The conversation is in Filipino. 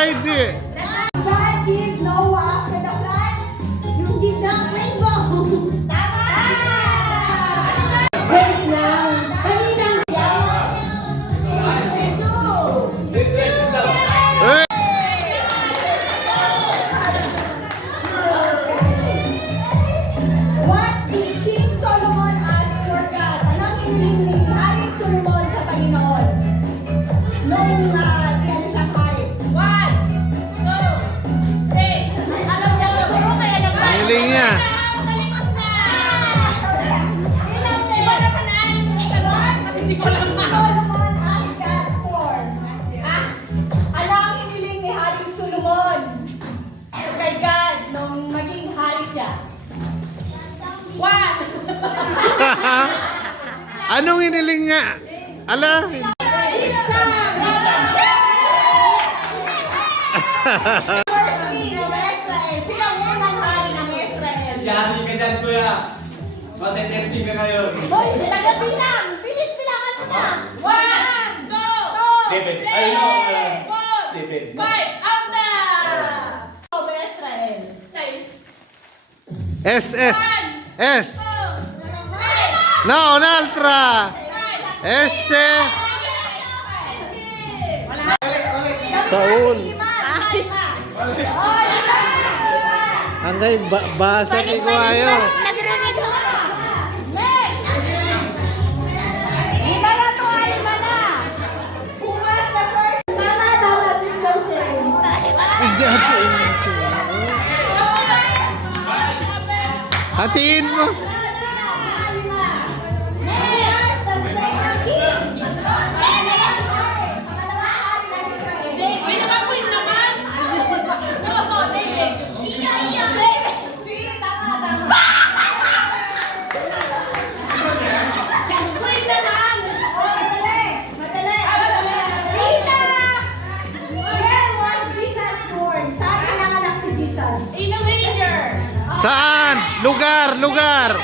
Hindi. God gave Noah after the flood. Yung did the rainbow. Tama! Wait lang. Kaninang What did King Solomon ask for God? Anong hiniling ni Hari Solomon sa Panginoon? Nung ano siyang hari? 1, 2, 3. Alam niya siguro kaya naman. Hiling niya. Kalimot na. Iba naman ay tanong. Hindi ko alam na. Solomon asked God for. Ano ang hiniling ni Hari Solomon kay God nung maging hari siya? 1. Anong hiniling nga? Ala? First king of Israel. Sino ang unang hari ng Israel? Yari ka dyan, kuya. Matetesting ka ngayon. Hoy, tagabilang! Bilis bilangan mo na! 1, 2, David. 3, Ay, no. 4, David. 5. Out na. Of Israel. SS. S. 2, No, Naltra. S. Saul. Angay basa ni ko ayo. Nagrinig ko. Next! Lima na to, lima na. Who was the first? Tama, Sister Shane. Hatiin mo. Next, the second king. May nakapuin naman. Puin naman. In a manger. Saan? Lugar, lugar.